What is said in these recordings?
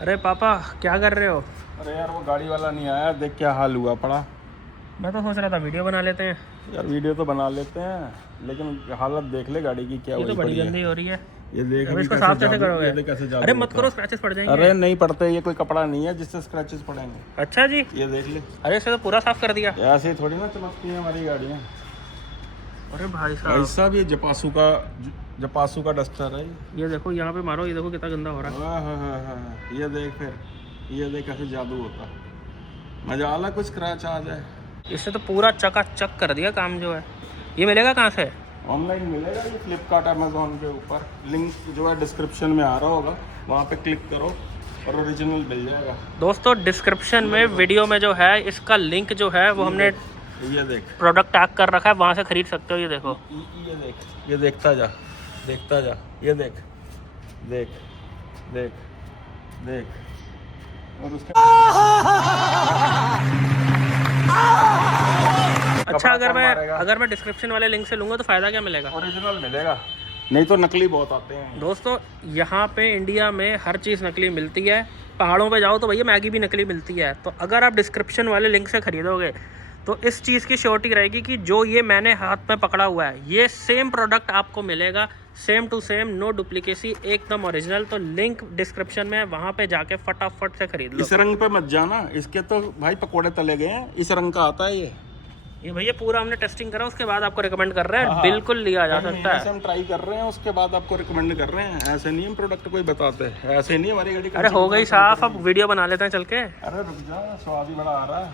अरे पापा क्या कर रहे हो? अरे यार वो गाड़ी वाला नहीं आया, देख क्या हाल हुआ पड़ा। मैं तो सोच रहा था वीडियो बना लेते हैं। यार वीडियो तो बना लेते हैं लेकिन हालत देख ले गाड़ी की क्या ये तो हुई बड़ी पड़ी गंदी है। हो रही है। ये देख अब भी इसको कैसे साफ कैसे जादू, करोगे? ये देख कैसे जादू अरे मत होता करो, है। स्क्रैचेस पड़ जाएंगे। अरे नहीं पड़ते, ये कोई कपड़ा नहीं है जिससे स्क्रैचेस पड़ेंगे। अच्छा जी। ये देख ले, अरे इसे तो पूरा साफ कर दिया। ऐसे ही थोड़ी ना चमकती है हमारी गाड़ियाँ। अरे भाई भाई साहब, साहब ये जपासू का डस्टर है। ये देखो यहाँ पे मारो, ये देखो कितना गंदा हो रहा है। हाँ, ये देख फिर, ये देख कैसे जादू होता है। मजा आला कुछ स्क्रैच आ जाए। इससे तो पूरा चकाचक कर दिया काम जो है। ये मिलेगा कहाँ से? ऑनलाइन मिलेगा ये फ्लिपकार्ट अमेजोन के ऊपर, लिंक जो है डिस्क्रिप्शन में आ रहा होगा, वहाँ पे क्लिक करो और ओरिजिनल मिल जाएगा। दोस्तों डिस्क्रिप्शन में वीडियो में जो है इसका लिंक जो है वो हमने ये देख, प्रोडक्ट टैग कर रखा है, वहाँ से खरीद सकते हो। ये देखो, ये देख, ये देखता जा, ये देख देख देख देख और उसका अच्छा अगर मैं डिस्क्रिप्शन वाले लिंक से लूँगा तो फ़ायदा क्या मिलेगा? ओरिजिनल मिलेगा, नहीं तो नकली बहुत आते हैं। दोस्तों यहाँ पे इंडिया में हर चीज़ नकली मिलती है। पहाड़ों पे जाओ तो भैया मैगी भी नकली मिलती है। तो अगर आप डिस्क्रिप्शन वाले लिंक से ख़रीदोगे तो इस चीज़ की श्योरिटी रहेगी कि जो ये मैंने हाथ में पकड़ा हुआ है ये सेम प्रोडक्ट आपको मिलेगा, same to same, no duplicacy, एकदम ओरिजिनल। तो लिंक डिस्क्रिप्शन में है, वहाँ पे जाके फटाफट से खरीद लो। इस रंग पे मत जाना, इसके तो भाई पकोड़े तले गए हैं। इस रंग का आता है ये भैया पूरा हमने टेस्टिंग करा, उसके बाद आपको रिकमेंड कर रहे हैं। बिल्कुल लिया जा सकता है। हम ट्राई कर रहे हैं, उसके बाद आपको रिकमेंड कर रहे हैं। ऐसे नहीं हम प्रोडक्ट कोई बताते हैं, ऐसे नहीं हमारी गाड़ी। अरे हो गई साफ, अब वीडियो बना लेते हैं चल के। अरे रुक जा, स्वाद ही बड़ा आ रहा है।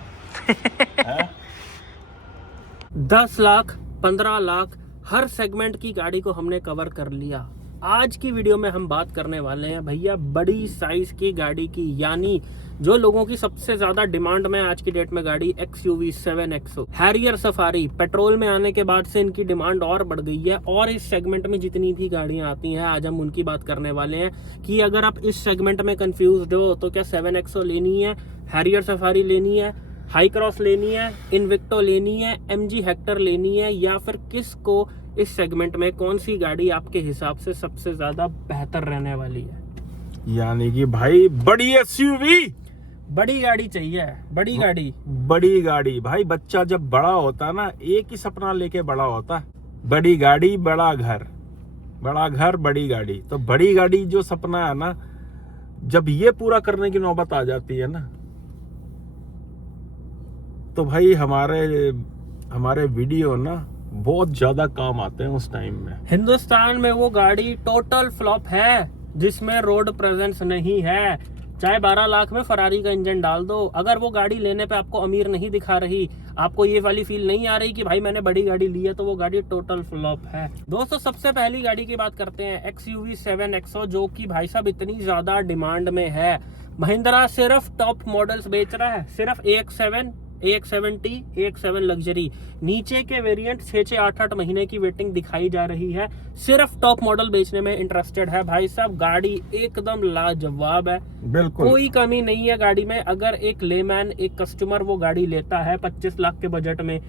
10 लाख 15 लाख हर सेगमेंट की गाड़ी को हमने कवर कर लिया। आज की वीडियो में हम बात करने वाले हैं भैया बड़ी साइज की गाड़ी की, यानी जो लोगों की सबसे ज्यादा डिमांड में आज की डेट में गाड़ी XUV 7XO Harrier safari. Petrol में आने के बाद से इनकी डिमांड और बढ़ गई है और इस सेगमेंट में जितनी भी गाड़ियां आती हैं आज हम उनकी बात करने वाले हैं कि अगर आप इस सेगमेंट में कंफ्यूज हो तो क्या 7XO लेनी है, हैरियर सफारी लेनी है, हाई क्रॉस लेनी है, इनविक्टो लेनी है, MG हेक्टर लेनी है, या फिर किसको इस सेगमेंट में कौन सी गाड़ी आपके हिसाब से सबसे ज्यादा बेहतर रहने वाली है। यानी कि भाई बड़ी SUV, बड़ी गाड़ी चाहिए, बड़ी गाड़ी भाई। बच्चा जब बड़ा होता है ना, एक ही सपना लेके बड़ा होता है, बड़ी गाड़ी बड़ा घर, बड़ी गाड़ी। तो बड़ी गाड़ी जो सपना है ना, जब ये पूरा करने की नौबत आ जाती है ना, तो भाई हमारे वीडियो ना बहुत ज्यादा काम आते हैं उस टाइम में। हिंदुस्तान में वो गाड़ी टोटल फ्लॉप है जिसमें रोड प्रेजेंस नहीं है। चाहे 12 लाख में फरारी का इंजन डाल दो, अगर वो गाड़ी लेने पे आपको अमीर नहीं दिखा रही, आपको ये वाली फील नहीं आ रही कि भाई मैंने बड़ी गाड़ी ली है, तो वो गाड़ी टोटल फ्लॉप है। दोस्तों सबसे पहली गाड़ी की बात करते हैं XUV 7XO, जो कि भाई साहब इतनी ज्यादा डिमांड में है। महिंद्रा सिर्फ टॉप मॉडल्स बेच रहा है, सिर्फ AX7, AX70, AX7 लग्जरी। नीचे के वेरिएंट 6-6, 8-8 महीने की वेटिंग दिखाई जा रही है। सिर्फ टॉप मॉडल बेचने में इंटरेस्टेड है भाई साहब। गाड़ी एकदम लाजवाब है, बिल्कुल कोई कमी नहीं है गाड़ी में। अगर एक लेमैन, एक कस्टमर वो गाड़ी लेता है 25 लाख के बजट में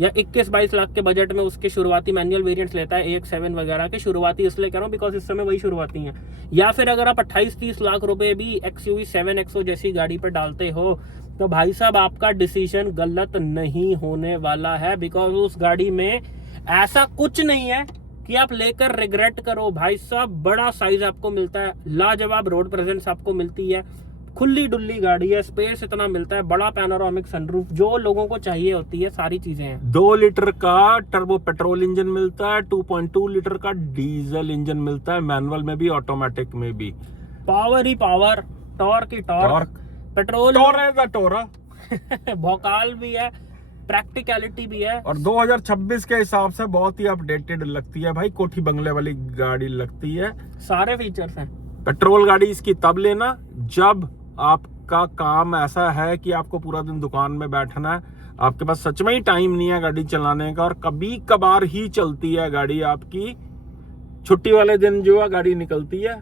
या 21-22 लाख के बजट में, उसके शुरुआती मैनुअल वेरिएंट्स लेता है, AX7 वगैरह के शुरुआती इसलिए कह रहा हूँ बिकॉज इस समय वही शुरुआती हैं, या फिर अगर आप 28-30 लाख रुपए भी XUV 7XO जैसी गाड़ी पर डालते हो तो भाई साहब आपका डिसीजन गलत नहीं होने वाला है। बिकॉज उस गाड़ी में ऐसा कुछ नहीं है कि आप लेकर रिग्रेट करो। भाई साहब बड़ा साइज आपको मिलता है, लाजवाब रोड प्रेजेंस आपको मिलती है, खुली डुल्ली गाड़ी है, स्पेस इतना मिलता है, बड़ा पैनोरामिक सनरूफ, जो लोगों को चाहिए होती है सारी चीजें हैं। 2 लीटर का टर्बो पेट्रोल इंजन मिलता है, 2.2 लीटर का डीजल इंजन मिलता है, मैनुअल में भी ऑटोमेटिक में भी। पावर ही पावर, टॉर्क ही टॉर्क, पेट्रोल भौकाल भी है, प्रैक्टिकलिटी भी है, और 2026 के हिसाब से बहुत ही अपडेटेड लगती है भाई, कोठी बंगले वाली गाड़ी लगती है, सारे फीचर्स हैं। पेट्रोल गाड़ी इसकी तब लेना जब आपका काम ऐसा है कि आपको पूरा दिन दुकान में बैठना है, आपके पास सच में ही टाइम नहीं है गाड़ी चलाने का, और कभी कभार ही चलती है गाड़ी आपकी, छुट्टी वाले दिन जो है गाड़ी निकलती है,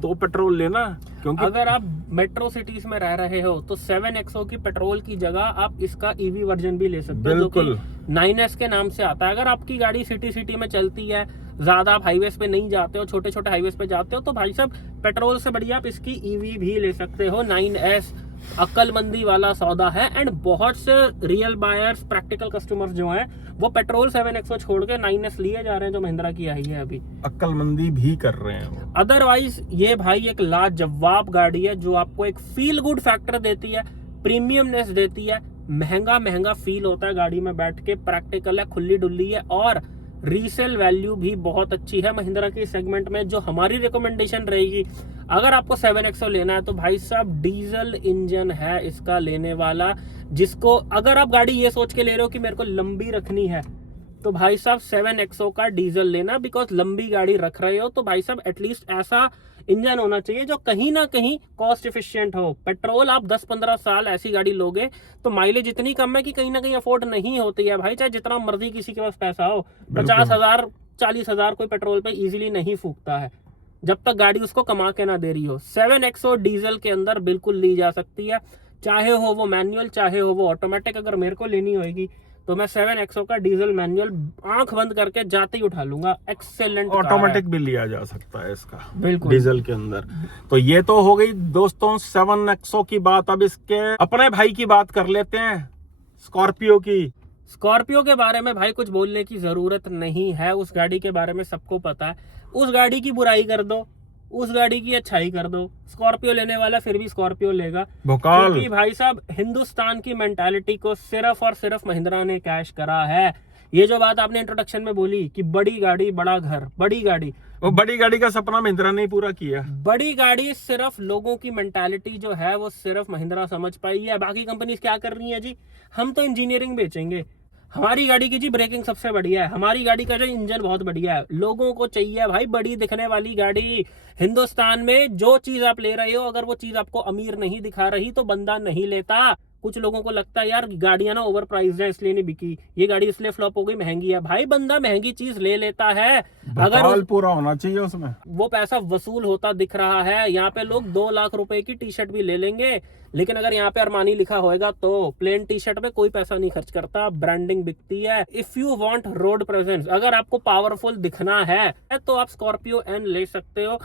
तो पेट्रोल लेना। क्योंकि अगर आप मेट्रो सिटीज में रह रहे हो तो 7XO की पेट्रोल की जगह आप इसका ईवी वर्जन भी ले सकते हो, जो कि बिल्कुल 9S के नाम से आता है। अगर आपकी गाड़ी सिटी में चलती है, ज्यादा आप हाईवेज पे नहीं जाते हो, छोटे छोटे हाईवेज पे जाते हो, तो भाई साहब पेट्रोल से बढ़िया आप इसकी ईवी भी ले सकते हो। 9S अक्लमंदी वाला सौदा है। एंड बहुत से रियल बायर्स, प्रैक्टिकल कस्टमर्स जो हैं, वो पेट्रोल 7XO छोड़ के 9S लिए जा रहे हैं, जो महिंद्रा की आई है अभी। अक्लमंदी भी कर रहे हैं वो। अदरवाइज ये भाई एक लाजवाब गाड़ी है, जो आपको एक फील गुड फैक्टर देती है, प्रीमियमनेस देती है, महंगा फील होता है गाड़ी में बैठ के, प्रैक्टिकल है, खुली डुल्ली है, और रीसेल वैल्यू भी बहुत अच्छी है महिंद्रा के सेगमेंट में। जो हमारी रिकमेंडेशन रहेगी, अगर आपको 7XO लेना है तो भाई साहब डीजल इंजन है इसका लेने वाला, जिसको अगर आप गाड़ी ये सोच के ले रहे हो कि मेरे को लंबी रखनी है, तो भाई साहब 7XO का डीजल लेना, बिकॉज लंबी गाड़ी रख रहे हो तो भाई साहब एटलीस्ट ऐसा इंजन होना चाहिए जो कहीं ना कहीं कॉस्ट एफिशिएंट हो। पेट्रोल आप 10-15 साल ऐसी गाड़ी लोगे तो माइलेज इतनी कम है कि कहीं ना कहीं अफोर्ड नहीं होती है भाई, चाहे जितना मर्जी किसी के पास पैसा हो। 50,000 40,000 कोई पेट्रोल पे इजीली नहीं फूकता है जब तक गाड़ी उसको कमा के ना दे रही हो। 7XO डीजल के अंदर बिल्कुल ली जा सकती है, चाहे हो वो मैनुअल चाहे हो वो ऑटोमेटिक। अगर मेरे को लेनी होगी तो मैं 7XO का डीजल मैनुअल आंख बंद करके जाते ही उठा लूंगा। एक्सेलेंट ऑटोमेटिक भी लिया जा सकता है इसका, बिल्कुल डीजल के अंदर। तो ये तो हो गई दोस्तों 7XO की बात। अब इसके अपने भाई की बात कर लेते हैं, स्कॉर्पियो की। स्कॉर्पियो के बारे में भाई कुछ बोलने की जरूरत नहीं है, उस गाड़ी के बारे में सबको पता है। उस गाड़ी की बुराई कर दो, उस गाड़ी की अच्छाई कर दो, स्कॉर्पियो लेने वाला फिर भी स्कॉर्पियो लेगा। भोकाल क्योंकि भाई साहब हिंदुस्तान की मेंटालिटी को सिर्फ और सिर्फ महिंद्रा ने कैश करा है। ये जो बात आपने इंट्रोडक्शन में बोली कि बड़ी गाड़ी बड़ा घर, बड़ी गाड़ी, वो बड़ी गाड़ी का सपना महिंद्रा ने ही पूरा किया। बड़ी गाड़ी सिर्फ लोगों की मेंटालिटी जो है वो सिर्फ महिंद्रा समझ पाई है। बाकी कंपनीज क्या कर रही है जी, हम तो इंजीनियरिंग बेचेंगे, हमारी गाड़ी की जी ब्रेकिंग सबसे बढ़िया है, हमारी गाड़ी का जो इंजन बहुत बढ़िया है। लोगों को चाहिए भाई बड़ी दिखने वाली गाड़ी। हिंदुस्तान में जो चीज आप ले रहे हो, अगर वो चीज आपको अमीर नहीं दिखा रही तो बंदा नहीं लेता। कुछ लोगों को लगता है यार गाड़ियां ना ओवर प्राइस्ड है इसलिए नहीं बिकी, ये गाड़ी इसलिए फ्लॉप हो गई, महंगी है। भाई बंदा महंगी चीज ले लेता है, अगर पूरा होना चाहिए उसमें, वो पैसा वसूल होता दिख रहा है। यहाँ पे लोग 2 लाख रुपए की टी शर्ट भी ले लेंगे, लेकिन अगर यहाँ पे अरमानी लिखा होएगा तो प्लेन टी शर्ट पे कोई पैसा नहीं खर्च करता, ब्रांडिंग बिकती है। If you want road presence, अगर आपको पावरफुल दिखना है तो आप स्कॉर्पियो एन ले सकते हो।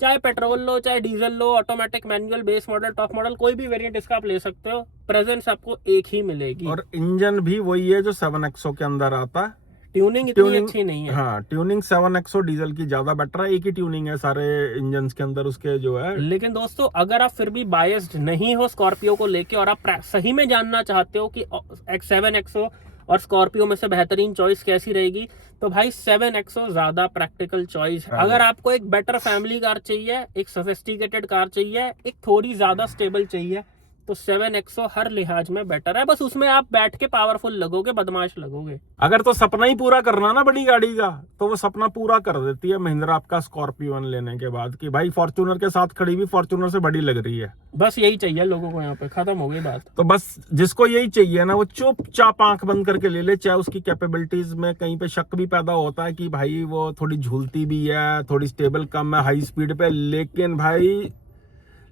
चाहे पेट्रोल लो, चाहे डीजल लो, automatic, manual, base model, top model, कोई भी वेरिएंट इसका आप ले सकते हो, प्रेजेंस आपको एक ही मिलेगी। और इंजन भी वही है जो 7XO के अंदर आता है। ट्यूनिंग इतनी अच्छी नहीं है। हाँ, ट्यूनिंग 7XO डीजल की ज्यादा बेटर है, एक ही ट्यूनिंग है सारे इंजन के अंदर उसके जो है। लेकिन दोस्तों अगर आप फिर भी बायस्ड नहीं हो स्कॉर्पियो को लेके और आप सही में जानना चाहते हो कि 7XO और स्कॉर्पियो में से बेहतरीन चॉइस कैसी रहेगी, तो भाई 7XO ज्यादा प्रैक्टिकल चॉइस है। अगर आपको एक बेटर फैमिली कार चाहिए, एक सोफिस्टिकेटेड कार चाहिए, एक थोड़ी ज्यादा स्टेबल चाहिए, तो 7XO हर लिहाज में बेटर है। बस उसमें आप बैठ के पावरफुल लगोगे, बदमाश लगोगे। अगर तो सपना ही पूरा करना ना बड़ी गाड़ी का, तो वो सपना पूरा कर देती है महिंद्रा आपका स्कॉर्पियो लेने के बाद, कि भाई फॉर्च्यूनर के साथ खड़ी हुई फॉर्च्यूनर से बड़ी लग रही है। बस यही चाहिए लोगों को, यहाँ पे खत्म हो गई बात। तो बस जिसको यही चाहिए ना, वो चुपचाप आंख बंद करके ले ले, चाहे उसकी कैपेबिलिटीज में कहीं पे शक भी पैदा होता है कि भाई वो थोड़ी झूलती भी है, थोड़ी स्टेबल कम है हाई स्पीड पे, लेकिन भाई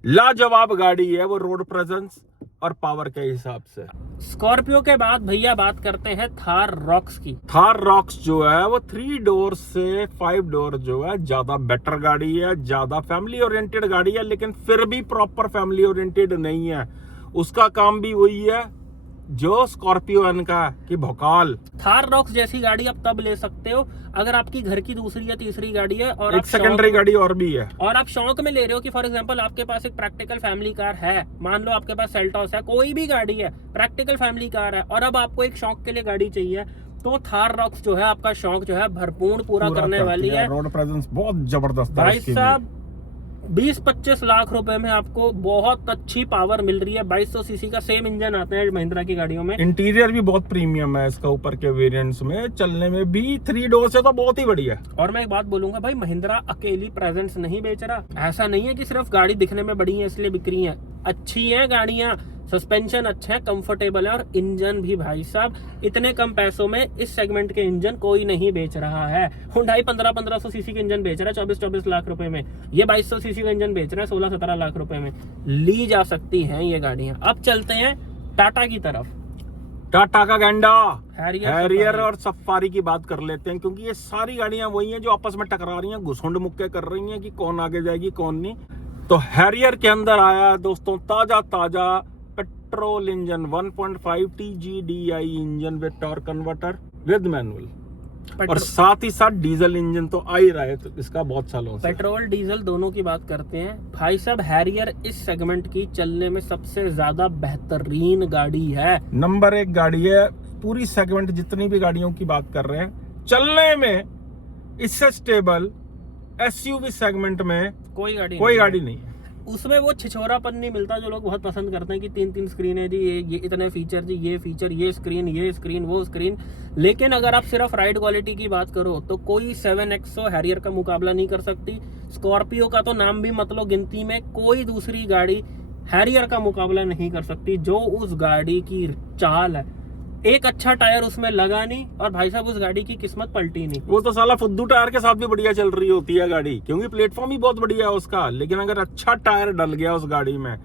लाजवाब गाड़ी है वो रोड प्रेजेंस और पावर के हिसाब से। स्कॉर्पियो के बाद भैया बात करते हैं थार रॉक्स की। थार रॉक्स जो है वो 3 डोर से 5 डोर जो है ज्यादा बेटर गाड़ी है, ज्यादा फैमिली ओरिएंटेड गाड़ी है, लेकिन फिर भी प्रॉपर फैमिली ओरिएंटेड नहीं है। उसका काम भी वही है जो स्कॉर्पियो एन का, कि भोकाल। थार रॉक्स जैसी गाड़ी आप तब ले सकते हो अगर आपकी घर की दूसरी या तीसरी गाड़ी है और एक सेकेंडरी गाड़ी और भी है, और आप शौक में ले रहे हो कि फॉर एग्जांपल आपके पास एक प्रैक्टिकल फैमिली कार है, मान लो आपके पास सेल्टॉस है, कोई भी गाड़ी है, प्रैक्टिकल फैमिली कार है, और अब आपको एक शौक के लिए गाड़ी चाहिए, तो थार रॉक्स जो है आपका शौक जो है भरपूर पूरा करने वाली है। रोड प्रेजेंस बहुत जबरदस्त है भाई इसकी साहब 20-25 लाख रुपए में आपको बहुत अच्छी पावर मिल रही है। 2200 सीसी का सेम इंजन आता है महिंद्रा की गाड़ियों में। इंटीरियर भी बहुत प्रीमियम है इसका, ऊपर के वेरिएंट्स में, चलने में भी 3 डोर से तो बहुत ही बढ़िया है। और मैं एक बात बोलूंगा भाई, महिंद्रा अकेली प्रेजेंस नहीं बेच रहा। ऐसा नहीं है कि सिर्फ गाड़ी दिखने में बड़ी है इसलिए बिक रही है, अच्छी है गाड़ियां, सस्पेंशन अच्छा है, कंफर्टेबल है, और इंजन भी भाई साहब इतने कम पैसों में इस सेगमेंट के इंजन कोई नहीं बेच रहा है। हुंडई 1500 सीसी के इंजन बेच रहा है 24 लाख रुपए में, ये 2200 सीसी का इंजन बेच रहा है 16-17 लाख रुपए में। ली जा सकती हैं ये गाड़ियां। अब चलते हैं टाटा की तरफ। टाटा का गेंडा हैरियर और सफारी की बात कर लेते हैं, क्योंकि ये सारी गाड़ियां वही हैं जो आपस में टकरा रही हैं, घुसुंड मुक्के कर रही हैं कि कौन आगे जाएगी कौन नहीं। तो हैरियर के अंदर आया है दोस्तों ताजा petrol engine 1.5 TGDI engine with torque converter with manual, और साथ ही साथ डीजल इंजन तो आ ही रहा है तो इसका बहुत सालों से। पेट्रोल डीजल दोनों की बात करते हैं भाई साहब। हैरियर इस सेगमेंट की चलने में सबसे ज्यादा बेहतरीन गाड़ी है, नंबर 1 गाड़ी है। पूरी सेगमेंट जितनी भी गाड़ियों की बात कर रहे हैं, चलने में इससे स्टेबल एसयूवी सेगमेंट में कोई गाड़ी नहीं है। उसमें वो छिछोरापन नहीं मिलता जो लोग बहुत पसंद करते हैं कि 3 स्क्रीन है जी, ये इतने फीचर जी, ये फीचर, ये स्क्रीन वो स्क्रीन। लेकिन अगर आप सिर्फ राइड क्वालिटी की बात करो तो कोई 7XO हैरियर का मुकाबला नहीं कर सकती। स्कॉर्पियो का तो नाम भी मत लो गिनती में, कोई दूसरी गाड़ी हैरियर का मुकाबला नहीं कर सकती। जो उस गाड़ी की चाल है, एक अच्छा टायर उसमें लगा नहीं, और भाई साहब उस गाड़ी की किस्मत पलटी नहीं। वो तो साला फुद्दू टायर के साथ भी बढ़िया चल रही होती है गाड़ी, क्योंकि प्लेटफॉर्म ही बहुत बढ़िया है उसका। लेकिन अगर अच्छा टायर डल गया उस गाड़ी में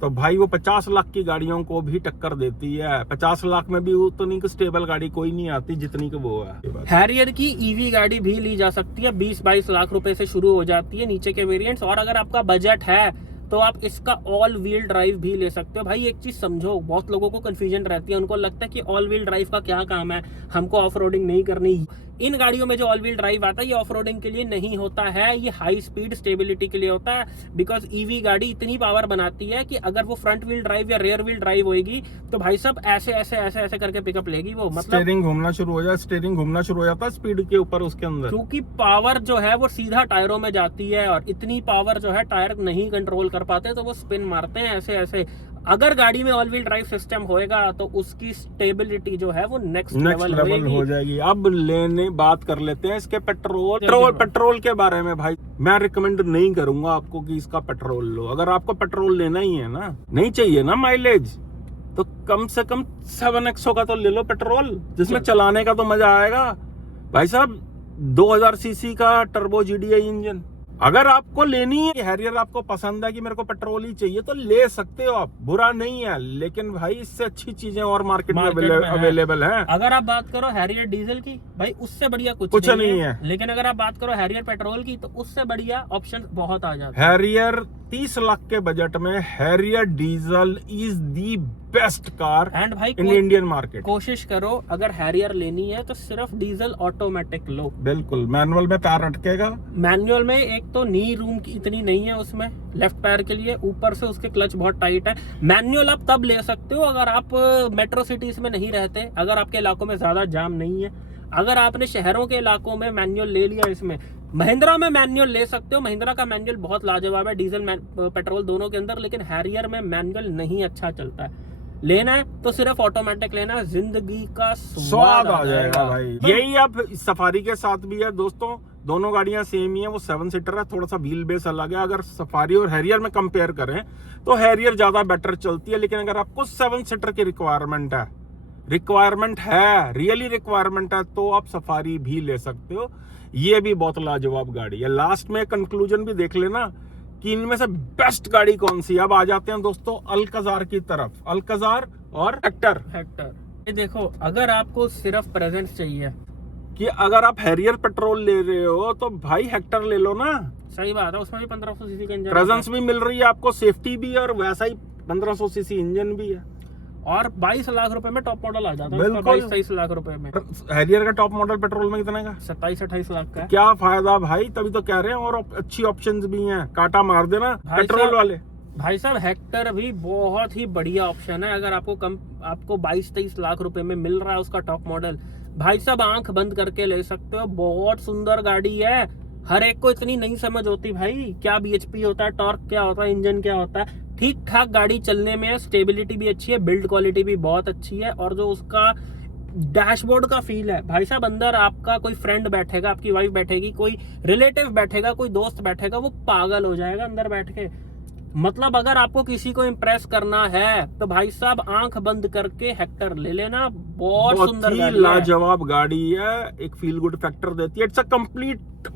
तो भाई वो 50 लाख की गाड़ियों को भी टक्कर देती है। 50 लाख में भी उतनी की स्टेबल गाड़ी कोई नहीं आती जितनी की वो है। हैरियर की ईवी गाड़ी भी ली जा सकती है, 20-22 लाख रुपए से शुरू हो जाती है नीचे के वेरिएंट्स। और अगर आपका बजट है तो आप इसका ऑल व्हील ड्राइव भी ले सकते हो। भाई एक चीज समझो, बहुत लोगों को कंफ्यूजन रहती है, उनको लगता है कि ऑल व्हील ड्राइव का क्या काम है, हमको ऑफ रोडिंग नहीं करनी। इन गाड़ियों में जो ऑल व्हील ड्राइव आता है ये ऑफ रोडिंग के लिए नहीं होता है, ये हाई स्पीड स्टेबिलिटी के लिए होता है। बिकॉज ईवी गाड़ी इतनी पावर बनाती है कि अगर वो फ्रंट व्हील ड्राइव या रेयर व्हील ड्राइव होगी तो भाई साहब ऐसे करके पिकअप लेगी वो। मतलब स्टीयरिंग घूमना शुरू हो जाता है स्पीड के ऊपर उसके अंदर, क्योंकि पावर जो है वो सीधा टायरों में जाती है, और इतनी पावर जो है टायर नहीं कंट्रोल कर पाते, तो वो स्पिन मारते हैं ऐसे। अगर गाड़ी में ऑल व्हील ड्राइव सिस्टम होएगा तो उसकी स्टेबिलिटी जो है वो नेक्स्ट लेवल हो जाएगी। अब बात कर लेते हैं इसके पेट्रोल के बारे में। भाई मैं रिकमेंड नहीं करूंगा आपको कि इसका पेट्रोल लो। अगर आपको पेट्रोल लेना ही है ना, नहीं चाहिए ना माइलेज, तो कम से कम 7XO का तो ले लो पेट्रोल, जिसमें चलाने का तो मजा आएगा। भाई साहब 2000 सीसी का टर्बो GDI इंजन। अगर आपको लेनी है, हैरियर आपको पसंद है कि मेरे को पेट्रोल ही चाहिए, तो ले सकते हो आप, बुरा नहीं है। लेकिन भाई इससे अच्छी चीजें और मार्केट में अवेलेबल है। अगर आप बात करो हैरियर डीजल की, भाई उससे बढ़िया कुछ नहीं है। लेकिन अगर आप बात करो हैरियर पेट्रोल की, तो उससे बढ़िया ऑप्शन बहुत आ जाते हैं। हैरियर 30 लाख के बजट में Harrier diesel is the best car and भाई इन इंडियन मार्केट। कोशिश करो अगर हैरियर लेनी है तो सिर्फ डीजल ऑटोमेटिक लो। बिल्कुल, मैनुअल में पैर अटकेगा। मैनुअल में एक तो नी रूम की इतनी नहीं है उसमें लेफ्ट पैर के लिए, ऊपर से उसके क्लच बहुत टाइट है। मैनुअल आप तब ले सकते हो अगर आप मेट्रो सिटीज में नहीं रहते, अगर आपके इलाकों में ज्यादा जाम नहीं है। अगर आपने शहरों के इलाकों में मैनुअल ले लिया, इसमें महिंद्रा में मैनुअल ले सकते हो। महिंद्रा का मैनुअल बहुत लाजवाब है, डीजल पेट्रोल दोनों के अंदर। लेकिन हैरियर में मैनुअल नहीं अच्छा चलता है। लेना है तो सिर्फ ऑटोमेटिक लेना है, जिंदगी का स्वाद आ जाएगा भाई। यही अब सफारी के साथ भी है दोस्तों। दोनों गाड़ियां सेम ही है, वो 7 सीटर है, थोड़ा सा व्हील बेस अलग है। अगर सफारी और हैरियर में कंपेयर करें तो हैरियर ज्यादा बेटर चलती है। लेकिन अगर आपको 7 सीटर की रिक्वायरमेंट है, रियली रिक्वायरमेंट है, तो आप सफारी भी ले सकते हो। ये भी बहुत लाजवाब गाड़ी है। लास्ट में कंक्लूजन भी देख लेना कि इनमें से बेस्ट गाड़ी कौन सी है। अब आ जाते हैं दोस्तों अल्काजार की तरफ, अल्काजार और हेक्टर। ये देखो, अगर आपको सिर्फ प्रेजेंस चाहिए, कि अगर आप हैरियर पेट्रोल ले रहे हो तो भाई हेक्टर ले लो ना। सही बात है, उसमें भी 1500 सीसी का इंजन, प्रेजेंस भी मिल रही है आपको, सेफ्टी भी है, और वैसा ही 1500 सीसी इंजन भी है, और 22 लाख रुपए में टॉप मॉडल आ जाता है। 22-23 लाख रुपए में। हैरियर का टॉप मॉडल पेट्रोल में कितने का? 27-28 लाख का। क्या फायदा भाई, तभी तो कह रहे हैं। और अच्छी ऑप्शंस भी हैं, काटा मार देना पेट्रोल वाले। भाई साहब हेक्टर भी बहुत ही बढ़िया ऑप्शन है। अगर आपको 22-23 लाख रुपए में मिल रहा है उसका टॉप मॉडल, भाई साहब आंख बंद करके ले सकते हो। बहुत सुंदर गाड़ी है। हर एक को इतनी नहीं समझ होती भाई, क्या BHP होता है, टॉर्क क्या होता है, इंजन क्या होता है। ठीक ठाक गाड़ी चलने में है, स्टेबिलिटी भी अच्छी है, बिल्ड क्वालिटी भी बहुत अच्छी है। और जो उसका डैशबोर्ड का फील है भाई साहब, अंदर आपका कोई फ्रेंड बैठेगा, आपकी वाइफ बैठेगी, कोई रिलेटिव बैठेगा, कोई दोस्त बैठेगा, वो पागल हो जाएगा अंदर बैठ के। मतलब अगर आपको किसी को इम्प्रेस करना है तो भाई साहब आंख बंद करके हेक्टर ले लेना। बहुत सुंदर ही गाड़ी है, लाजवाब गाड़ी है, एक फील गुड फैक्टर देती है। It's a complete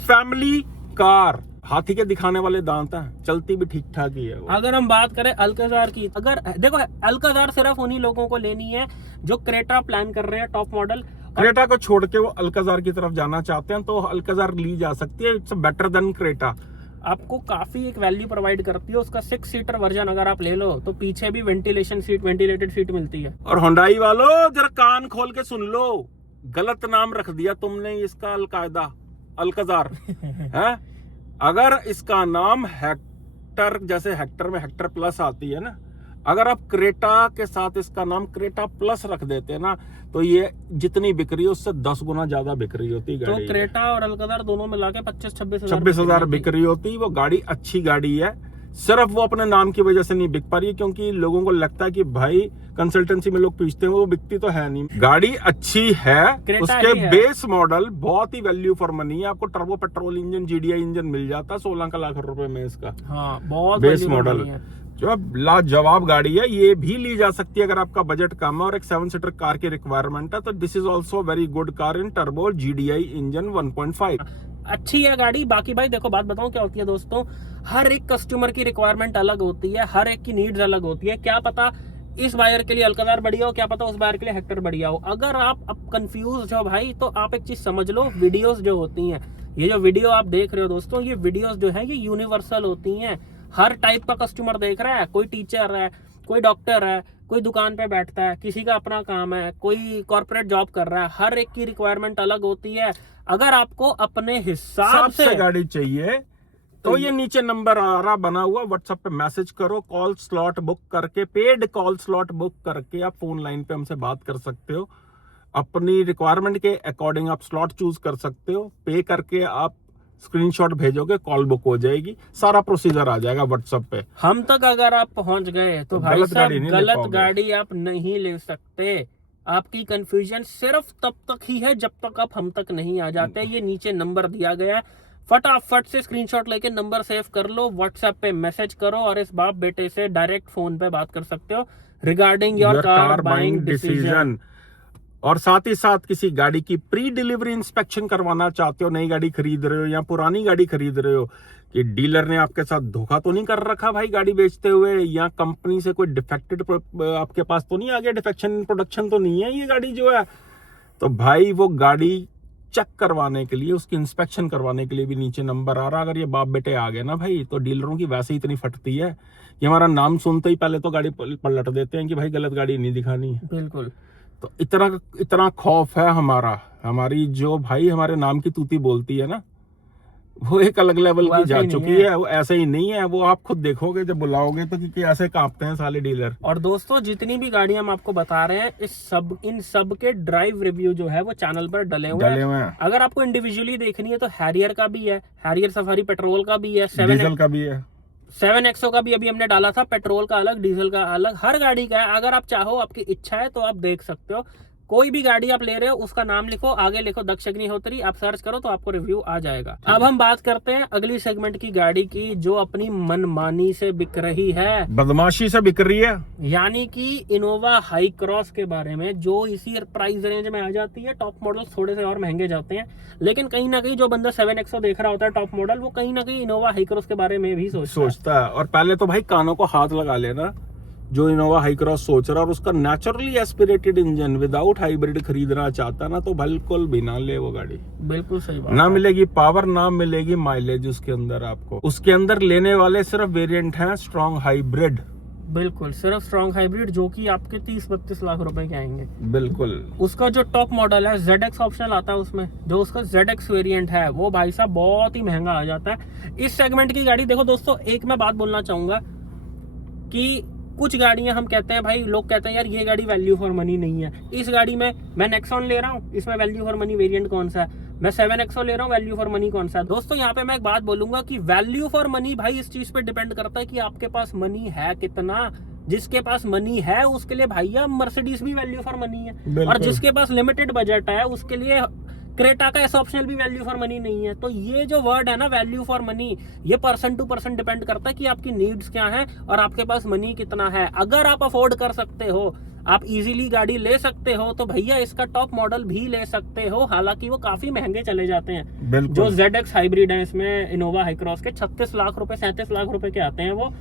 family car. हाथी के दिखाने वाले दांत हैं, चलती भी ठीक ठाक ही है वो। अगर हम बात करें अल्काजार की, अगर देखो अल्काजार सिर्फ उन्हीं लोगों को लेनी है जो क्रेटा प्लान कर रहे हैं टॉप मॉडल। क्रेटा को छोड़ के वो अल्काजार की तरफ जाना चाहते हैं तो अल्काजार ली जा सकती है। It's better than Creta. आपको काफी एक वैल्यू प्रोवाइड करती है। उसका 6 सीटर वर्जन अगर आप ले लो तो पीछे भी वेंटिलेशन सीट, वेंटिलेटेड सीट मिलती है। और हुंडई वालों जरा कान खोल के सुन लो, गलत नाम रख दिया तुमने इसका, अलकायदा अल्काजार है। अगर इसका नाम हेक्टर, जैसे हेक्टर में हेक्टर प्लस आती है ना, अगर आप क्रेटा के साथ इसका नाम क्रेटा प्लस रख देते ना तो ये जितनी बिक रही है उससे 10 गुना ज्यादा बिक रही होती तो गाड़ी। क्रेटा और अल्काजार दोनों मिला के 25-26 26,000 बिक रही होती। वो गाड़ी अच्छी गाड़ी है, सिर्फ वो अपने नाम की वजह से नहीं बिक पा रही है क्योंकि लोगों को लगता है कि भाई कंसल्टेंसी में लोग पूछते हैं, वो बिकती तो है नहीं। गाड़ी अच्छी है, उसके बेस मॉडल बहुत ही वैल्यू फॉर मनी है। आपको turbo petrol engine GDI engine मिल जाता है 16 लाख रुपए में इसका। हाँ, बहुत बेस मॉडल जो लाजवाब गाड़ी है। ये भी ली जा सकती है अगर आपका बजट कम है और एक 7 सीटर कार की रिक्वायरमेंट है तो this is also very good car in turbo GDI engine 1.5। अच्छी है गाड़ी। बाकी भाई देखो बात बताऊं क्या होती है दोस्तों, हर एक कस्टमर की रिक्वायरमेंट अलग होती है, हर एक की नीड्स अलग होती है। क्या पता इस बायर के लिए अल्काजार बढ़िया हो, क्या पता उस बायर के लिए हेक्टर बढ़िया हो। अगर आप अब कंफ्यूज हो भाई तो आप एक चीज समझ लो, वीडियोस जो होती हैं, ये जो वीडियो आप देख रहे हो दोस्तों, ये वीडियोस जो है ये यूनिवर्सल होती हैं। हर टाइप का कस्टमर देख रहा है, कोई टीचर है, कोई डॉक्टर है, कोई दुकान पे बैठता है, किसी का अपना काम है, कोई कॉर्पोरेट जॉब कर रहा है। हर एक की रिक्वायरमेंट अलग होती है। अगर आपको अपने हिसाब से गाड़ी चाहिए तो ये नीचे नंबर आ रहा बना हुआ, व्हाट्सएप पे मैसेज करो, कॉल स्लॉट बुक करके, पेड कॉल स्लॉट बुक करके आप फोन लाइन पे हमसे बात कर सकते हो। अपनी रिक्वायरमेंट के अकॉर्डिंग आप स्लॉट चूज कर सकते हो। पे करके आप स्क्रीनशॉट भेजोगे, कॉल बुक हो जाएगी, सारा प्रोसीजर आ जाएगा व्हाट्सएप पे। हम तक अगर आप पहुंच गए तो भाई साहब गलत गाड़ी आप नहीं ले सकते। आपकी कंफ्यूजन सिर्फ तब तक ही है जब तक आप हम तक नहीं आ जाते। ये नीचे नंबर दिया गया है, फटाफट से स्क्रीनशॉट लेके नंबर सेव कर लो, व्हाट्सएप पे मैसेज करो और इस बाप बेटे से डायरेक्ट फोन पे बात कर सकते हो regarding your car buying decision. और साथ ही साथ किसी गाड़ी की प्री डिलीवरी इंस्पेक्शन करवाना चाहते हो, नई गाड़ी खरीद रहे हो या पुरानी गाड़ी खरीद रहे हो, कि डीलर ने आपके साथ धोखा तो नहीं कर रखा भाई गाड़ी बेचते हुए, या कंपनी से कोई डिफेक्टेड आपके पास तो नहीं आ गया, डिफेक्शन प्रोडक्शन तो नहीं है ये गाड़ी जो है, तो भाई वो गाड़ी चेक करवाने के लिए, उसकी इंस्पेक्शन करवाने के लिए भी नीचे नंबर आ रहा। अगर ये बाप बेटे आ गए ना भाई तो डीलरों की वैसे ही इतनी फटती है कि हमारा नाम सुनते ही पहले तो गाड़ी पलट देते हैं कि भाई गलत गाड़ी नहीं दिखानी है। बिल्कुल। तो इतना खौफ है हमारा, हमारी जो भाई हमारे नाम की तूती बोलती है ना, वो एक अलग लेवल की जा चुकी है। वो ऐसे ही नहीं है, वो आप खुद देखोगे जब बुलाओगे तो कि ऐसे कांपते हैं साले डीलर। और दोस्तों जितनी भी गाड़ियां हम आपको बता रहे हैं इन सब के ड्राइव रिव्यू जो है वो चैनल पर डले हुए हैं। अगर आपको इंडिविजुअली देखनी है तो हैरियर का भी है, हैरियर सफारी पेट्रोल का भी है, डीजल का भी है, 7XO का भी अभी हमने डाला था, पेट्रोल का अलग, डीजल का अलग, हर गाड़ी का है। अगर आप चाहो, आपकी इच्छा है तो आप देख सकते हो। कोई भी गाड़ी आप ले रहे हो उसका नाम लिखो, आगे लिखो दक्ष अग्निहोत्री, आप सर्च करो तो आपको रिव्यू आ जाएगा। अब हम बात करते हैं अगली सेगमेंट की गाड़ी की जो अपनी मनमानी से बिक रही है, बदमाशी से बिक रही है, यानी कि इनोवा हाई क्रॉस के बारे में, जो इसी प्राइस रेंज में आ जाती है। टॉप मॉडल थोड़े से और महंगे जाते हैं, लेकिन कहीं ना कहीं जो बंदा 7XO देख रहा होता है टॉप मॉडल, वो कहीं ना कहीं इनोवा हाई क्रॉस के बारे में भी सोचता है। और पहले तो भाई कानों को हाथ लगा लेना, जो इनोवा हाई क्रॉस सोच रहा है और उसका naturally aspirated engine without hybrid खरीदना चाहता है ना, तो बिल्कुल भी ना ले वो गाड़ी। बिल्कुल सही बात। ना मिलेगी पावर, ना मिलेगी माइलेज उसके अंदर आपको। उसके अंदर लेने वाले सिर्फ वेरिएंट हैं स्ट्रॉन्ग हाइब्रिड। बिल्कुल, सिर्फ स्ट्रॉन्ग हाइब्रिड जो कि आपके 30-32 लाख रुपए के आएंगे। बिल्कुल। उसका जो टॉप मॉडल है ZX ऑप्शन आता है उसमें, जो उसका ZX वेरिएंट है वो भाई साहब बहुत ही महंगा आ जाता है इस सेगमेंट की गाड़ी। देखो दोस्तों, एक मैं बात बोलना चाहूंगा कि कुछ गाड़ियां हम कहते हैं भाई, लोग कहते हैं यार ये गाड़ी वैल्यू फॉर मनी नहीं है। इस गाड़ी में मैं नेक्सॉन ले रहा हूँ, इसमें वैल्यू फॉर मनी वेरिएंट कौन सा है? मैं 7XO ले रहा हूँ, वैल्यू फॉर मनी कौन सा है? दोस्तों यहाँ पे मैं एक बात बोलूंगा कि वैल्यू फॉर मनी भाई इस चीज पे डिपेंड करता है कि आपके पास मनी है कितना। जिसके पास मनी है उसके लिए भैया मर्सिडीज भी वैल्यू फॉर मनी है, और जिसके पास लिमिटेड बजट है उसके लिए क्रेटा का ऐसा ऑप्शनल भी वैल्यू फॉर मनी नहीं है। तो ये जो वर्ड है ना वैल्यू फॉर मनी, ये पर्सन टू पर्सन डिपेंड करता है कि आपकी नीड्स क्या है और आपके पास मनी कितना है। अगर आप अफोर्ड कर सकते हो, आप इजीली गाड़ी ले सकते हो, तो भैया इसका टॉप मॉडल भी ले सकते हो। हालांकि वो काफी महंगे चले जाते हैं। जो ZX हाइब्रिड है, इसमें इनोवा हाई क्रॉस के 36 लाख रुपए 37 लाख रुपए के आते हैं वो।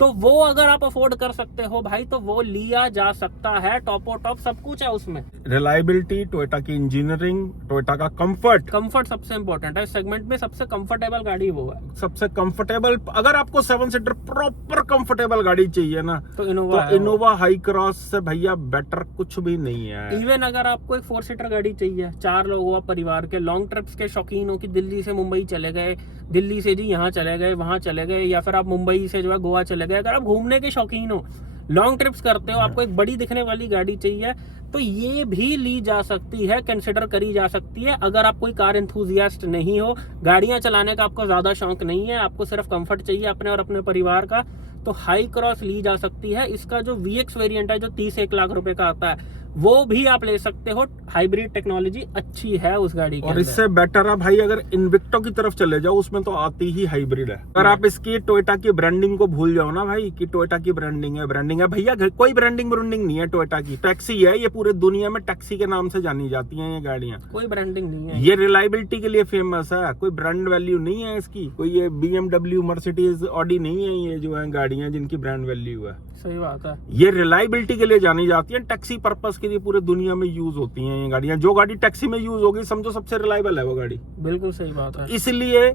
तो वो अगर आप अफोर्ड कर सकते हो भाई, तो वो लिया जा सकता है। टॉपो टॉप सब कुछ है उसमें। रिलायबिलिटी, टोयोटा की इंजीनियरिंग, टोयोटा का कंफर्ट सबसे इंपॉर्टेंट है इस सेगमेंट में। सबसे कंफर्टेबल गाड़ी वो है, सबसे कंफर्टेबल। अगर आपको 7 सीटर प्रॉपर कंफर्टेबल गाड़ी चाहिए ना, तो तो इनोवा हाई क्रॉस से भैया बेटर कुछ भी नहीं है। इवन अगर आपको एक 4 सीटर गाड़ी चाहिए, 4 लोग हो परिवार के, लॉन्ग ट्रिप्स के शौकीन हो कि दिल्ली से मुंबई चले गए, दिल्ली से जी यहाँ चले गए, वहां चले गए, या फिर आप मुंबई से जो है गोवा चले गए, अगर आप घूमने के शौकीन हो, लॉन्ग ट्रिप्स करते हो, आपको एक बड़ी दिखने वाली गाड़ी चाहिए, तो ये भी ली जा सकती है, कंसिडर करी जा सकती है। अगर आप कोई कार एंथुजियास्ट नहीं हो, गाड़ियां चलाने का आपको ज्यादा शौक नहीं है, आपको सिर्फ कंफर्ट चाहिए अपने और अपने परिवार का, तो हाई क्रॉस ली जा सकती है। इसका जो VX वेरिएंट है, जो 30-1 लाख रुपए का आता है, वो भी आप ले सकते हो। हाइब्रिड टेक्नोलॉजी अच्छी है उस गाड़ी की। और इससे बेटर है भाई, अगर इन्विक्टो की तरफ चले जाओ, उसमें तो आती ही हाइब्रिड है। अगर आप इसकी टोयोटा की ब्रांडिंग को भूल जाओ ना भाई, कि टोयोटा की ब्रांडिंग है भैया, कोई ब्रांडिंग नहीं है टोयोटा की। टैक्सी है ये, पूरे दुनिया में टैक्सी के नाम से जानी जाती हैं ये गाड़ियां। कोई ब्रांडिंग नहीं है। ये रिलायबिलिटी के लिए फेमस है, कोई ब्रांड वैल्यू नहीं है इसकी। कोई ये BMW, मर्सिडीज, ऑडी नहीं है ये जो है गाड़ियां जिनकी ब्रांड वैल्यू है। सही बात है। ये रिलायबिलिटी के लिए जानी जाती है, टैक्सी पर्पस के लिए पूरे दुनिया में यूज होती हैं ये गाड़ियां। जो गाड़ी टैक्सी में यूज होगी, समझो सबसे रिलायबल है वो गाड़ी। बिल्कुल सही बात है। इसलिए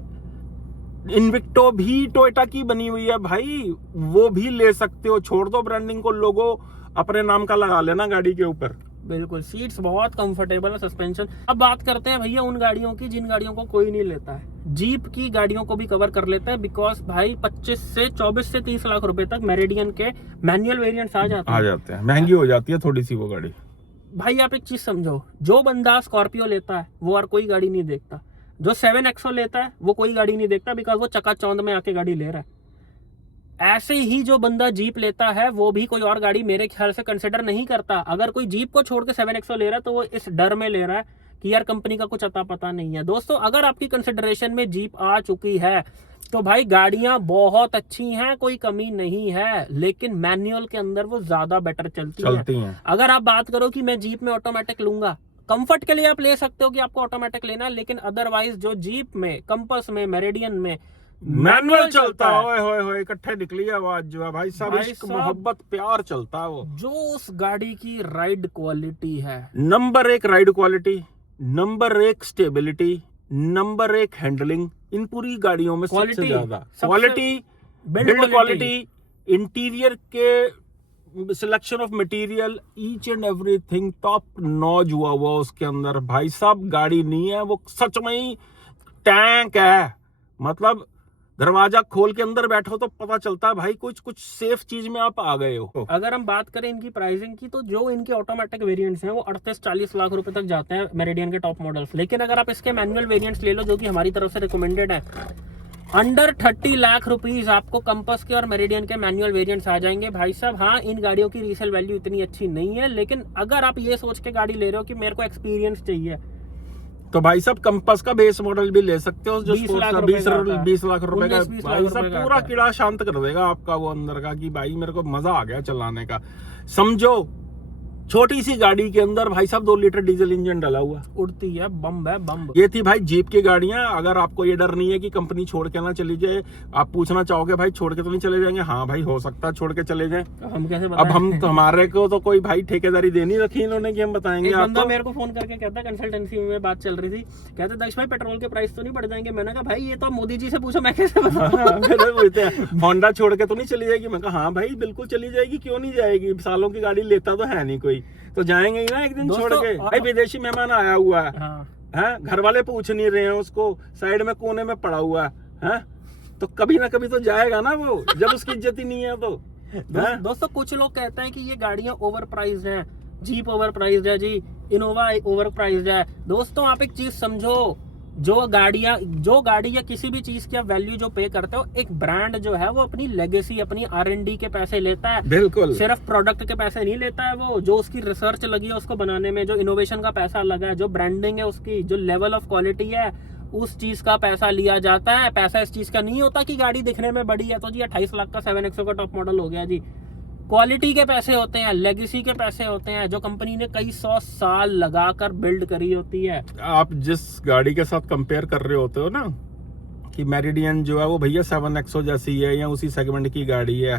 इन्विक्टो भी टोयोटा की बनी हुई है भाई, वो भी ले सकते हो। छोड़ दो ब्रांडिंग को, लोगो अपने नाम का लगा लेना गाड़ी के ऊपर। बिल्कुल, सीट्स बहुत कंफर्टेबल है, सस्पेंशन। अब बात करते हैं भैया उन गाड़ियों की जिन गाड़ियों को कोई नहीं लेता है। जीप की गाड़ियों को भी कवर कर लेते हैं, बिकॉज भाई 24 से 30 लाख रुपए तक मेरिडियन के मैनुअल वेरिएंट्स आ जाते हैं। महंगी हो जाती है थोड़ी सी वो गाड़ी। भाई आप एक चीज समझो, जो बंदा स्कॉर्पियो लेता है वो और कोई गाड़ी नहीं देखता, जो 7XO लेता है वो कोई गाड़ी नहीं देखता, बिकॉज वो चकाचौंध में आके गाड़ी ले रहा है। ऐसे ही जो बंदा जीप लेता है वो भी कोई और गाड़ी मेरे ख्याल से कंसिडर नहीं करता। अगर कोई जीप को छोड़ के 7XO ले रहा है, तो वो इस डर में ले रहा है कि यार कंपनी का कुछ अता पता नहीं है। दोस्तों, अगर आपकी कंसिडरेशन में जीप आ चुकी है, तो भाई गाड़ियां बहुत अच्छी हैं, कोई कमी नहीं है, लेकिन मैनुअल के अंदर वो ज्यादा बेटर चलती हैं। अगर आप बात करो कि मैं जीप में ऑटोमेटिक लूंगा, कंफर्ट के लिए आप ले सकते हो कि आपको ऑटोमेटिक लेना है, लेकिन अदरवाइज जो जीप में, कंपस में, मेरिडियन में मैनुअल चलता है, होए इकट्ठे निकली आवाज जो है भाई साहब, इश्क मोहब्बत प्यार चलता है वो। जो उस गाड़ी की राइड क्वालिटी है, number 1 ride quality, number 1 stability, number 1 handling, इन पूरी गाड़ियों में सबसे ज्यादा क्वालिटी, बिल्ड क्वालिटी, इंटीरियर के selection of material, each and everything top notch हुआ उसके अंदर भाई साहब। गाड़ी नहीं है वो, सच में ही टैंक है। मतलब दरवाजा खोल के अंदर बैठो तो पता चलता है भाई कुछ सेफ चीज में आप आ गए हो। अगर हम बात करें इनकी प्राइसिंग की, तो जो इनके ऑटोमेटिक वेरिएंट्स हैं वो 38-40 लाख रुपए तक जाते हैं मेरिडियन के टॉप मॉडल्स। लेकिन अगर आप इसके मैनुअल वेरिएंट्स ले लो, जो कि हमारी तरफ से रिकमेंडेड है, अंडर 30 लाख रुपीज आपको कंपस के और मेरिडियन के मैनुअल वेरिएंट्स आ जाएंगे भाई साहब। हाँ, इन गाड़ियों की रीसेल वैल्यू इतनी अच्छी नहीं है, लेकिन अगर आप ये सोच के गाड़ी ले रहे हो कि मेरे को एक्सपीरियंस चाहिए, तो भाई साहब कंपस का बेस मॉडल भी ले सकते हो, जो 20 लाख रुपए का भाई साहब पूरा कीड़ा शांत कर देगा आपका वो अंदर का, कि भाई मेरे को मजा आ गया चलाने का। समझो छोटी सी गाड़ी के अंदर भाई साहब 2 लीटर डीजल इंजन डाला हुआ, उड़ती है, बम है बम। ये थी भाई जीप की गाड़ियां। अगर आपको ये डर नहीं है कि कंपनी छोड़ के ना चली जाए, आप पूछना चाहोगे भाई छोड़ के तो नहीं चले जाएंगे? हाँ भाई, हो सकता है छोड़ के चले जाए। हम कैसे अब हम तो, हमारे को तो कोई भाई ठेकेदारी दे नहीं रखी इन्होंने कि हम बताएंगे आपको। मेरे को फोन करके कहता, कंसल्टेंसी में बात चल रही थी, कहते दक्ष भाई पेट्रोल के प्राइस तो नहीं बढ़ जाएंगे? मैंने कहा भाई ये तो मोदी जी से पूछो, मैं कैसे बताऊं। होंडा छोड़ के तो नहीं चली जाएगी? मैं कहा हाँ भाई बिल्कुल चली जाएगी, क्यों नहीं जाएगी, सालों की गाड़ी लेता तो है नहीं कोई, तो जाएंगे ही ना एक दिन छोड़ के। भाई विदेशी मेहमान आया हुआ है, हाँ, घर वाले पूछ नहीं रहे हैं उसको, साइड में कोने में पड़ा हुआ है, तो कभी ना कभी तो जाएगा ना वो, जब उसकी इज्जत ही नहीं है तो। दोस्तों, कुछ लोग कहते हैं कि ये गाड़ियां ओवर प्राइस्ड हैं, जीप ओवर प्राइस्ड है जी, इनोवा ओवर प्राइस्ड है। दोस्तों, आप एक चीज समझो, जो गाड़ी या किसी भी चीज की आप वैल्यू जो पे करते हो, एक ब्रांड जो है वो अपनी लेगेसी, अपनी R&D के पैसे लेता है। बिल्कुल, सिर्फ प्रोडक्ट के पैसे नहीं लेता है वो, जो उसकी रिसर्च लगी है उसको बनाने में, जो इनोवेशन का पैसा लगा है, जो ब्रांडिंग है उसकी, जो लेवल ऑफ क्वालिटी है, उस चीज का पैसा लिया जाता है। पैसा इस चीज का नहीं होता कि गाड़ी दिखने में बड़ी है तो जी 28 लाख का 7XO का टॉप मॉडल हो गया जी। क्वालिटी के पैसे होते हैं, लेगेसी के पैसे होते हैं, जो कंपनी ने कई 100 साल लगाकर बिल्ड करी होती है। आप जिस गाड़ी के साथ कंपेयर कर रहे होते हो ना कि मेरिडियन जो है वो भैया 7XO जैसी है या उसी सेगमेंट की गाड़ी है,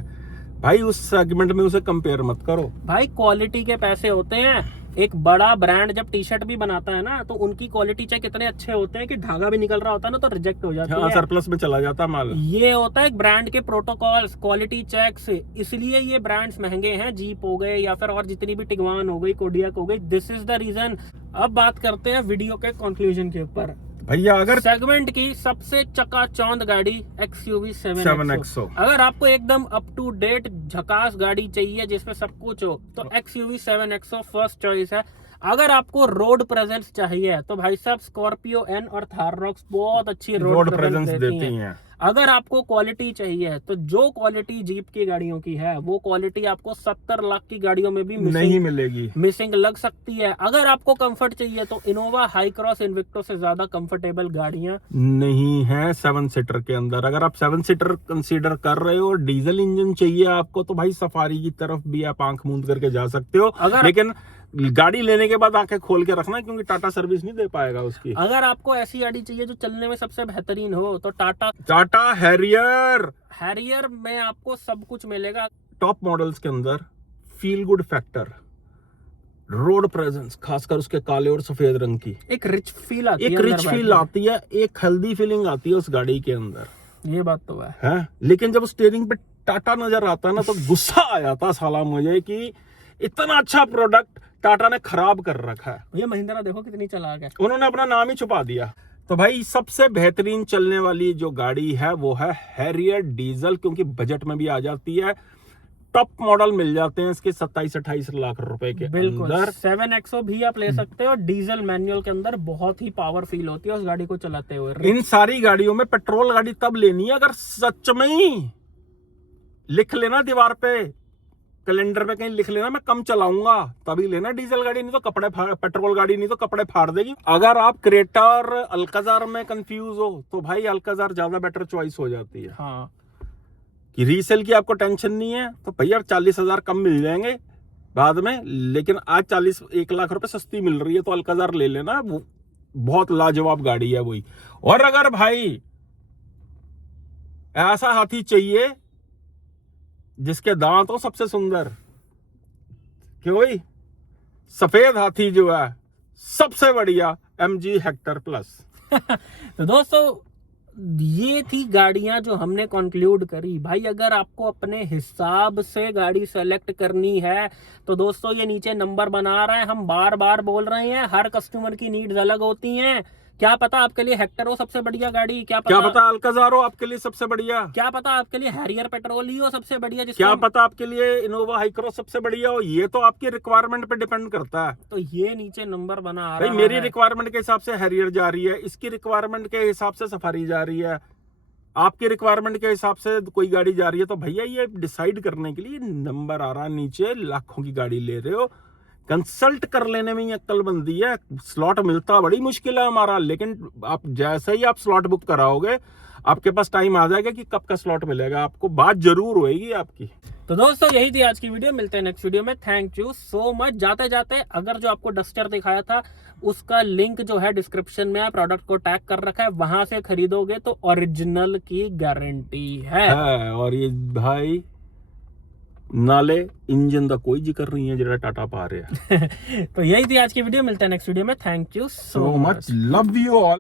भाई उस सेगमेंट में उसे कंपेयर मत करो भाई। क्वालिटी के पैसे होते हैं। एक बड़ा ब्रांड जब टी शर्ट भी बनाता है ना, तो उनकी क्वालिटी चेक इतने अच्छे होते हैं कि धागा भी निकल रहा होता है ना तो रिजेक्ट हो जाती है, सरप्लस में चला जाता माल। ये होता है एक ब्रांड के प्रोटोकॉल्स, क्वालिटी चेक्स। इसलिए ये ब्रांड्स महंगे हैं। जीप हो गए या फिर और जितनी भी टिगवान हो गई, कोडियाक हो गई, दिस इज द रीजन। अब बात करते हैं वीडियो के कंक्लूजन के ऊपर। भैया अगर सेगमेंट की सबसे चकाचौंध गाड़ी XUV 7XO। अगर आपको एकदम अप टू डेट झकास गाड़ी चाहिए जिसमें सब कुछ हो, तो XUV 7XO फर्स्ट चॉइस है। अगर आपको रोड प्रेजेंस चाहिए तो भाई साहब स्कॉर्पियो N और थार रॉक्स बहुत अच्छी रोड प्रेजेंस देती हैं। अगर आपको क्वालिटी चाहिए तो जो क्वालिटी जीप की गाड़ियों की है वो क्वालिटी आपको 70 लाख की गाड़ियों में भी नहीं मिलेगी, मिसिंग लग सकती है। अगर आपको कंफर्ट चाहिए तो इनोवा, हाई क्रॉस, इन्विक्टो से ज्यादा कंफर्टेबल गाड़ियां नहीं है 7 सीटर के अंदर। अगर आप 7 सीटर कंसीडर कर रहे हो, डीजल इंजन चाहिए आपको, तो भाई सफारी की तरफ भी आप आंख मूंद करके जा सकते हो। लेकिन गाड़ी लेने के बाद आंखें खोल के रखना, क्योंकि टाटा सर्विस नहीं दे पाएगा उसकी। अगर आपको ऐसी गाड़ी चाहिए जो चलने में सबसे बेहतरीन हो तो टाटा हैरियर में आपको सब कुछ मिलेगा। टॉप मॉडल्स के अंदर feel good factor, road presence, खासकर उसके काले और सफेद रंग की एक रिच फील आती है, एक हेल्दी फीलिंग आती है उस गाड़ी के अंदर। ये बात तो है। लेकिन जब स्टीयरिंग पे टाटा नजर आता है ना तो गुस्सा आ जाता साला मुझे कि इतना अच्छा प्रोडक्ट टाटा ने खराब कर रखा है। भैया महिंद्रा देखो कितनी चालाक है, उन्होंने अपना नाम ही छुपा दिया। तो भाई सबसे बेहतरीन चलने वाली जो गाड़ी है वो है हैरियर डीजल, क्योंकि बजट में भी आ जाती है। टॉप मॉडल मिल जाते हैं इसके 27-28 लाख रुपए के अंदर। 7XO भी आप ले सकते हो। डीजल मैनुअल के अंदर बहुत ही पावर फील होती है उस गाड़ी को चलाते हुए। इन सारी गाड़ियों में पेट्रोल गाड़ी तब लेनी है अगर सच में ही लिख लेना दीवार पे, कैलेंडर पे कहीं लिख लेना मैं कम चलाऊंगा, तभी लेना डीजल गाड़ी, नहीं तो पेट्रोल गाड़ी नहीं तो कपड़े फाड़ देगी। अगर आप क्रेटा और अल्काजार में कंफ्यूज हो तो भाई अल्काजार ज्यादा बेटर चॉइस हो जाती है। हाँ, कि रीसेल की आपको टेंशन नहीं है तो भैया 40,000 कम मिल जाएंगे बाद में, लेकिन आज 1 लाख रुपए सस्ती मिल रही है तो अल्काजार ले लेना, वो बहुत लाजवाब गाड़ी है वही। और अगर भाई ऐसा हाथी चाहिए जिसके दांत हो सबसे सुंदर, क्यों भाई सफेद हाथी जो है सबसे बढ़िया MG हेक्टर प्लस। तो दोस्तों ये थी गाड़ियां जो हमने कंक्लूड करी। भाई अगर आपको अपने हिसाब से गाड़ी सेलेक्ट करनी है तो दोस्तों ये नीचे नंबर बना रहे हैं, हम बार बार बोल रहे हैं, हर कस्टमर की नीड्स अलग होती हैं। क्या पता आपके लिए हेक्टर हो सबसे बढ़िया गाड़ी, क्या पता अल्काजार हो आपके लिए सबसे बढ़िया, क्या पता आपके लिए हैरियर पेट्रोल ही हो सबसे बढ़िया, क्या पता आपके लिए इनोवा हाई क्रॉस सबसे बढ़िया हो। ये तो आपकी रिक्वायरमेंट पे डिपेंड करता है। तो ये नीचे नंबर बना आ रहा है। मेरी रिक्वायरमेंट के हिसाब से हैरियर जा रही है, इसकी रिक्वायरमेंट के हिसाब से सफारी जा रही है, आपकी रिक्वायरमेंट के हिसाब से कोई गाड़ी जा रही है। तो भैया ये डिसाइड करने के लिए नंबर आ रहा है नीचे, लाखों की गाड़ी ले रहे हो, कंसल्ट कर लेने में ही अक्लबंदी है। स्लॉट मिलता बड़ी मुश्किल है हमारा, लेकिन आप जैसे ही आप स्लॉट बुक कराओगे आपके पास टाइम आ जाएगा कि कब का स्लॉट मिलेगा, आपको बात जरूर होएगी आपकी। तो दोस्तों यही थी आज की वीडियो, मिलते हैं नेक्स्ट वीडियो में। Thank you so much. जाते जाते अगर जो आपको डस्टर दिखाया था उसका लिंक जो है डिस्क्रिप्शन में, प्रोडक्ट को टैग कर रखा है, वहां से खरीदोगे तो ओरिजिनल की गारंटी है। और ये भाई नाले इंजन का कोई जिक्र नहीं है जरा टाटा पा रहे हैं। तो यही थी आज की वीडियो, मिलते हैं नेक्स्ट वीडियो में। Thank you so much, love you all.